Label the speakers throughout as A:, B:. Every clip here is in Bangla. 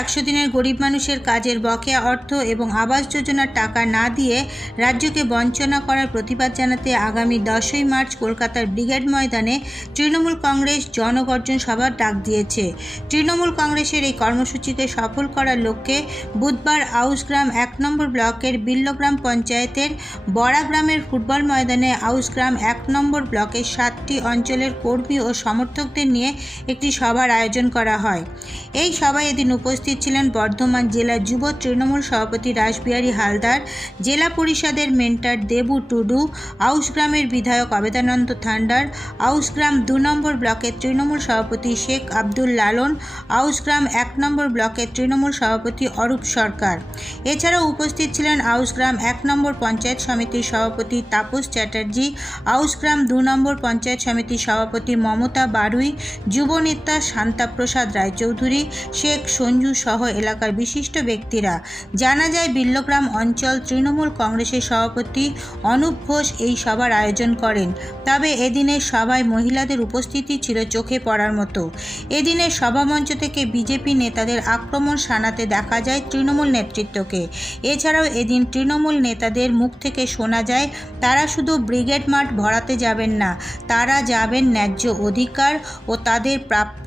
A: একশো দিনের গরিব মানুষের কাজের বকেয়া অর্থ এবং আবাস যোজনার টাকা না দিয়ে রাজ্যকে বঞ্চনা করার প্রতিবাদ জানাতে আগামী দশই মার্চ কলকাতার ব্রিগেড ময়দানে তৃণমূল কংগ্রেস জনগর্জন সভার ডাক দিয়েছে। তৃণমূল কংগ্রেসের এই কর্মসূচিকে সফল করার লক্ষ্যে বুধবার আউসগ্রাম এক নম্বর ব্লকের বিল্লগ্রাম পঞ্চায়েতের বড়াগ্রামের ফুটবল ময়দানে আউসগ্রাম এক নম্বর ব্লকের সাতটি অঞ্চলের কর্মী ও সমর্থকদের নিয়ে একটি সভার আয়োজন করা হয়। এই সভায় এদিন উপস্থিত ছিলেন বর্ধমান জেলা যুব তৃণমূল সভাপতি রাসবিহারী হালদার, জেলা পরিষদের মেন্টার দেবু টুডু আউসগ্রামের বিধায়ক অবেদানন্দ থান্ডার আউসগ্রাম দু নম্বর ব্লকের তৃণমূল সভাপতি শেখ আব্দুল লালন আউসগ্রাম এক নম্বর ব্লকের তৃণমূল সভাপতি অরূপ সরকার। এছাড়াও উপস্থিত ছিলেন আউসগ্রাম এক নম্বর পঞ্চায়েত সমিতির সভাপতি তাপস চ্যাটার্জি আউসগ্রাম দু নম্বর পঞ্চায়েত সমিতির সভাপতি মমতা বারুই, যুবনেতা শান্তাপ্রসাদ রায়চৌধুরী, শেখ সঞ্জু সহ এলাকার বিশিষ্ট ব্যক্তিরা। জানা যায়, বিল্লগ্রাম অঞ্চল তৃণমূল কংগ্রেসের সভাপতি অনুপ ঘোষ এই সভার আয়োজন করেন। তবে এদিনের সভায় মহিলাদের উপস্থিতি ছিল চোখে পড়ার মতো। এদিনের সভামঞ্চ থেকে বিজেপি নেতাদের আক্রমণ শানাতে দেখা যায় তৃণমূল নেতৃত্বকে। এছাড়াও এদিন তৃণমূল নেতাদের মুখ থেকে শোনা যায়, তারা শুধু ব্রিগেড মাঠ ভরাতে যাবেন না, তারা যাবেন ন্যায্য অধিকার ও তাদের প্রাপ্য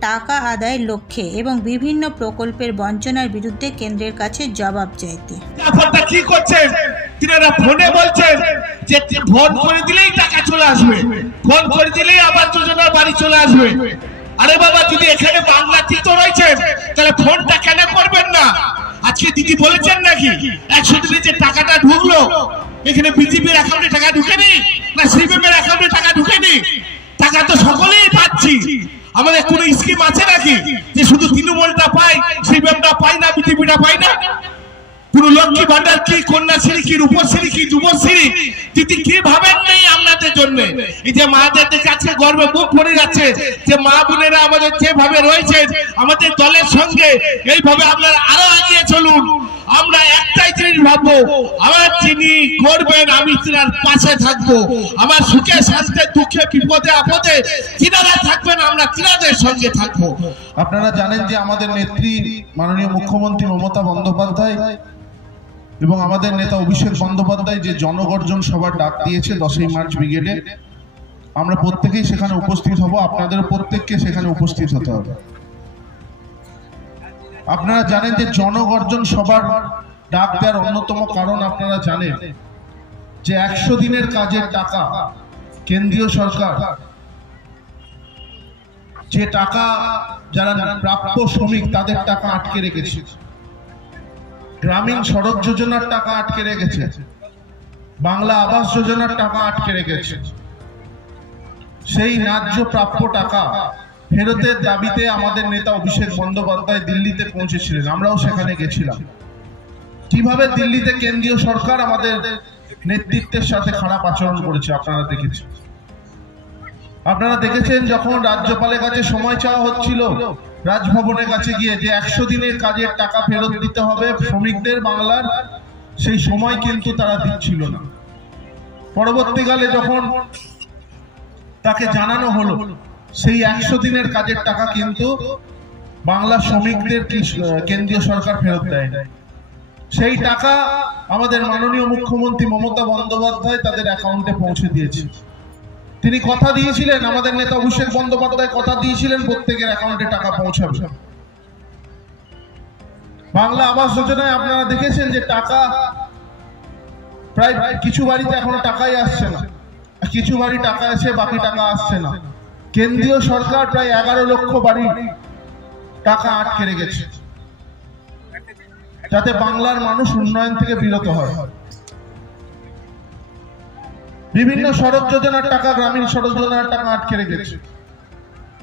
A: টাকা আদায়ের লক্ষ্যে এবং বিভিন্ন প্রকল্পের বঞ্চনার বিরুদ্ধে কেন্দ্রের কাছে জবাব চাইতে।
B: কি করছেন? তিনারা ফোনে বলছেন যে ফোন করে দিলেই টাকা চলে আসবে। ফোন করে দিলেই আবার যোজনার বাড়ি চলে আসবে। আরে বাবা, যদি এখানে বাংলা তীর্থ রয়েছেন, তাহলে ফোনটা কেন করবেন না? আজকে দিদি বলেছেন নাকি, একশো দিনে যে টাকাটা ঢুকলো, এখানে বিজেপির অ্যাকাউন্টে টাকা ঢুকেনি? না সিপিএম এর অ্যাকাউন্টে টাকা ঢুকেনি? তো সকলেই পাচ্ছি। আমাদের কোনো স্কিম আছে নাকি? যে শুধু তৃণমূলটা পাই সিপিএমটা পাই না বিজেপিটা পাই না? কোন লক্ষ্মী ভান্ডার কি, কন্যাশ্রী কি, রূপশ্রী কি, যুবশ্রী? দিদি কি ভাবেন নেই আপনাদের জন্য। এই যে মাদের কাছে গর্বে মুখ ভরে যাচ্ছে যে মা বোনেরা আমাদের যেভাবে রয়েছেন, আমাদের দলের সঙ্গে এইভাবে আপনারা আরও এগিয়ে চলুন। আমরা একটাই জিনিস ভাববো, আমার যিনি করবেন, আমি তিনার পাশে থাকব। আমার সুখে শান্তে দুঃখে, বিপদে, আপদে তিনারা থাকবেন, আমরা তিনাদের সঙ্গে থাকব।
C: আপনারা জানেন যে আমাদের নেত্রী মাননীয় মুখ্যমন্ত্রী মমতা বন্দ্যোপাধ্যায় এবং আমাদের নেতা অভিষেক বন্দ্যোপাধ্যায় যে জনগর্জন সভার ডাক দিয়েছে দশই মার্চ ব্রিগেডে আমরা প্রত্যেকেই সেখানে উপস্থিত হব। আপনাদের প্রত্যেককে সেখানে উপস্থিত হতে হবে। আপনারা জানেন যে জনগর্জন সবার ডাক দেওয়ার অন্যতম কারণ আপনারা জানেন যে একশো দিনের কাজের টাকা কেন্দ্রীয় সরকার, যে টাকা যারা প্রাপ্য শ্রমিক তাদের টাকা আটকে রেখেছে। গ্রামীণ সড়ক যোজনার টাকা আটকে রেখেছে। বাংলা আবাস যোজনার টাকা আটকে রেখেছে। সেই ন্যায্য প্রাপ্য টাকা ফেরতের দাবিতে আমাদের নেতা অভিষেক বন্দ্যোপাধ্যায় দিল্লিতে পৌঁছেছিলেন। আমরাও সেখানে গেছিলাম। কীভাবে দিল্লিতে কেন্দ্রীয় সরকার আমাদের নেতৃত্বের সাথে খারাপ আচরণ করেছে আপনারা দেখেছেন? আপনারা দেখেছেন যখন রাজ্যপালের কাছে সময় চাওয়া হচ্ছিল, রাজভবনের কাছে গিয়ে যে একশো দিনের কাজের টাকা ফেরত দিতে হবে শ্রমিকদের বাংলার, সেই সময় কিন্তু তারা দিচ্ছিল না। পরবর্তীকালে যখন তাকে জানানো হলো সেই একশো দিনের কাজের টাকা কিন্তু বাংলা শ্রমিকদের কেন্দ্রীয় সরকার ফেরত দেয় না সেই টাকা আমাদের মাননীয় মুখ্যমন্ত্রী মমতা বন্দ্যোপাধ্যায় তাদের অ্যাকাউন্টে পৌঁছে দিয়েছে। তিনি কথা দিয়েছিলেন, আমাদের নেতা অভিষেক বন্দ্যোপাধ্যায় কথা দিয়েছিলেন, প্রত্যেকের অ্যাকাউন্টে টাকা পৌঁছাবে। বাংলা আবাস যোজনায় আপনারা দেখেছেন যে টাকা প্রায় কিছু বাড়িতে এখনও টাকাই আসছে না। কিছু বাড়ি টাকা আছে বাকি টাকা আসছে না। কেন্দ্রীয় সরকার প্রায় এগারো লক্ষ বাড়ি টাকা আটকে রেখেছে। যাতে বাংলার মানুষ উন্নয়ন থেকে বিরত হয়। বিভিন্ন সড়ক যোজনার টাকা, গ্রামীণ সড়ক যোজনার টাকা আটকে রেখেছে।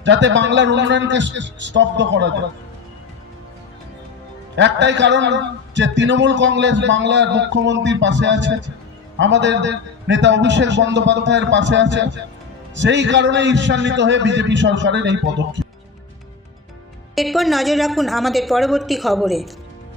C: যাতে বাংলার উন্নয়নকে স্তব্ধ করা যায়। একটাই কারণ যে তৃণমূল কংগ্রেস বাংলার মুখ্যমন্ত্রীর পাশে আছে। আমাদের নেতা অভিষেক বন্দ্যোপাধ্যায়ের পাশে আছে। সেই কারণে ঈর্ষান্বিত হয়ে বিজেপি সরকারের এই পদক্ষেপ।
A: এরপর নজর রাখুন আমাদের পরবর্তী খবরে।